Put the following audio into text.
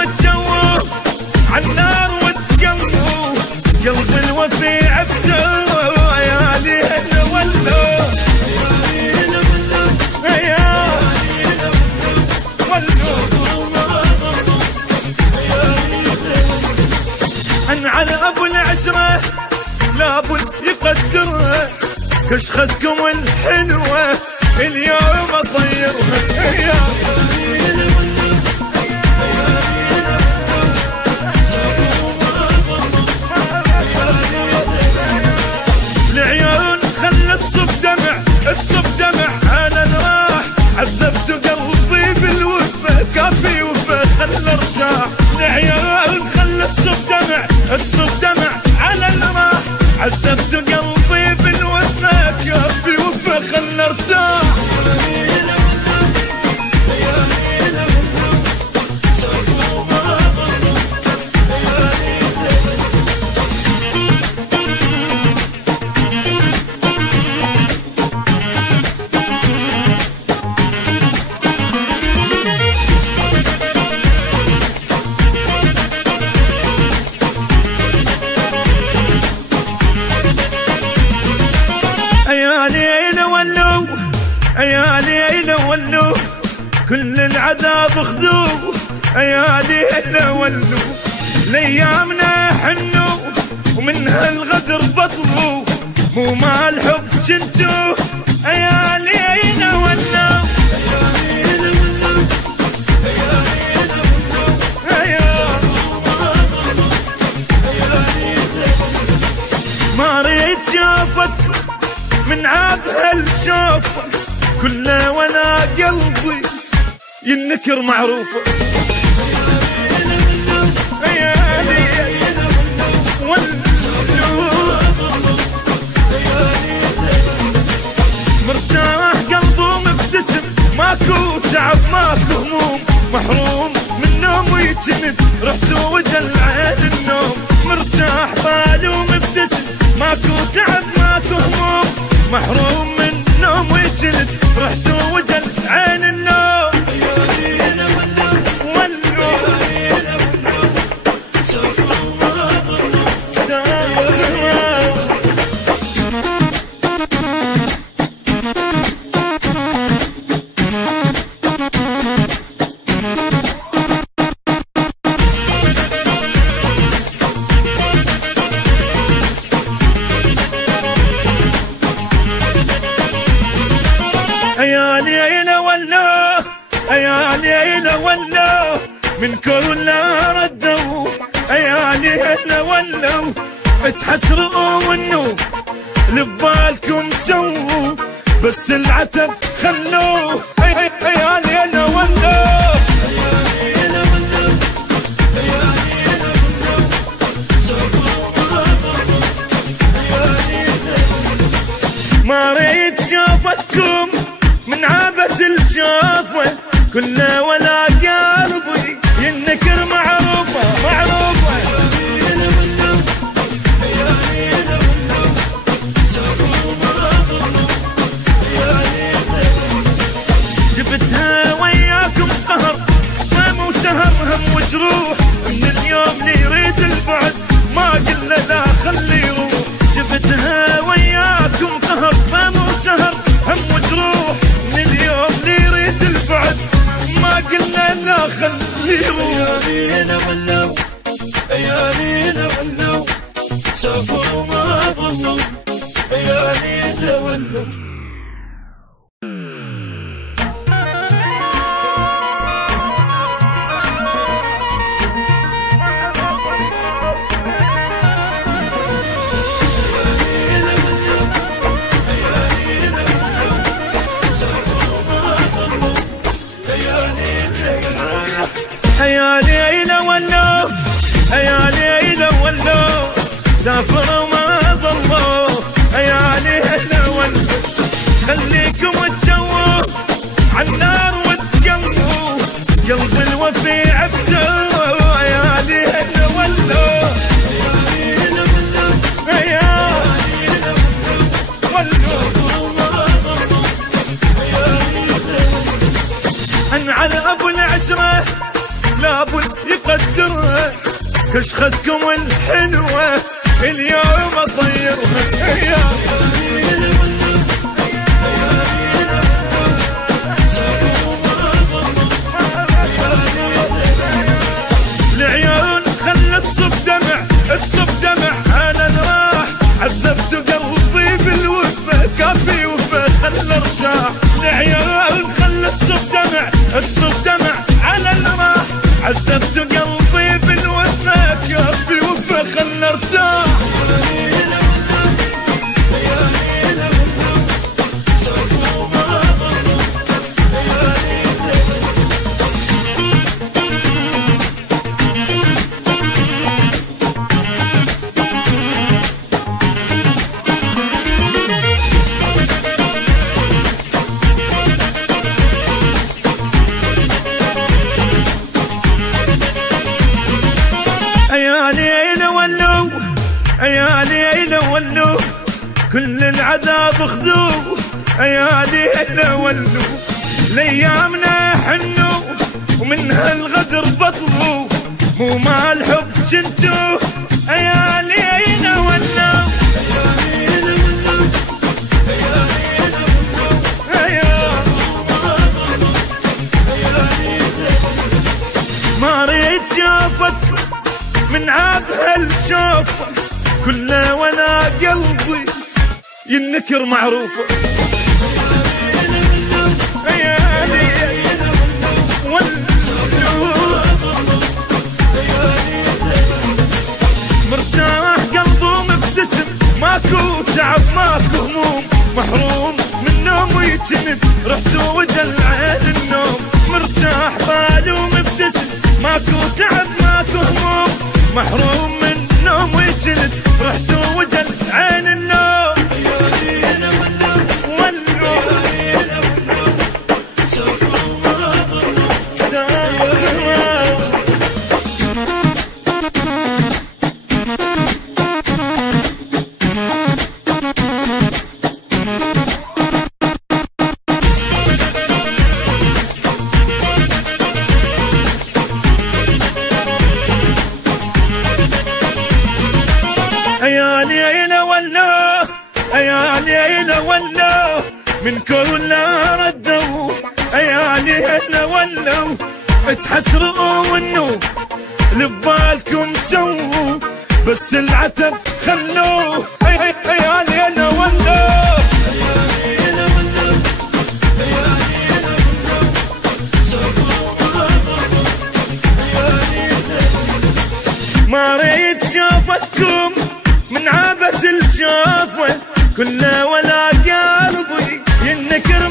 وتجوه عالنار وتقلبوا قلب الوفي عبده يا ليل ولو على ابو العشره لابد يقدرها كشختكم الحلوه اليوم اطيرها العيون خلت تصب دمع انا راح عذبت قلبي بالوفا كافي وفا خلى ارتاح العيون خلت تصب دمع على الراح عذبت قلبي بالوفا كافي وفا خلى ارتاح يا ليل ولو كل العذاب خذوه يا ليل ولو ليامنا حنو ومنها الغدر بطلوا مو مع الحب جنتو يا ليل ولو ما ريت شافت من عابها الشوفه كله وانا قلبي ينكر معروفه يا ليل مرتاح قلبه مبتسم ماكو تعب ماكو هموم محروم من نوم ويجند رحت وجل عين النوم مرتاح باله مبتسم ماكو تعب ماكو هموم محروم من نوم ويجند رحت وجل عين النوم يا ليل ولو يا ليل ولو من كل ردوا يا ليل ولو تحسروا منو لبالكم سووا بس العتب خلوه يا ليل ولو ما ريت شافتكم من عابة الشافة كله ولا قلبي ينكر معروفة جبتها وياكم قهر ما مو سهم هم وجروح من اليوم اللي يريد البعد ما قلنا لا خلي يروح جبتها وياكم قهر ما مو سهر هم وجروح من اليوم اللي يريد البعد ما قلنا لا خلي يروح يا ليل ولو يا ليل ولو سافروا ما ظلوا يا ليل ولو يا ليل ولو يا ليل ولو سافروا ما ضلوا يا ليل ولو يقدرها، كشختكم الحلوة اليوم اطيرها. العيون خلت تصب دمع على الراح، عذبت قلبي بالوفا كافي وفا خلى ارتاح. العيون خلت تصب دمع على الراح، عذبت قلبي بالوفا كافي وفا خلى ارتاح. يا ليل ولو كل العذاب خذوه، يا ليل ولو ليامنا حنو ومن هالغدر بطلوا، مو مع الحب جنتو. يا ليل ولو ما ريت شافتكم من عاب هالشوفة كله، ولا قلبي ينكر معروفه. يا ليل ولو مرتاح قلبه مبتسم، ماكو تعب ماكو هموم، محروم من نوم ويجند رحت وجل عين النوم. مرتاح باله مبتسم، ماكو تعب ماكو هموم، محروم من نوم ويجند رحت وجل عين النوم. يا ليل ولو يا ليل ولو من كل ردوا، يا ليل ولو تحسروا وانه لبالكم سووا، بس العتب خلوه. يا ليل ولو ما ريت شافتكم من عابة الشافة كله، ولا قلبي ينكر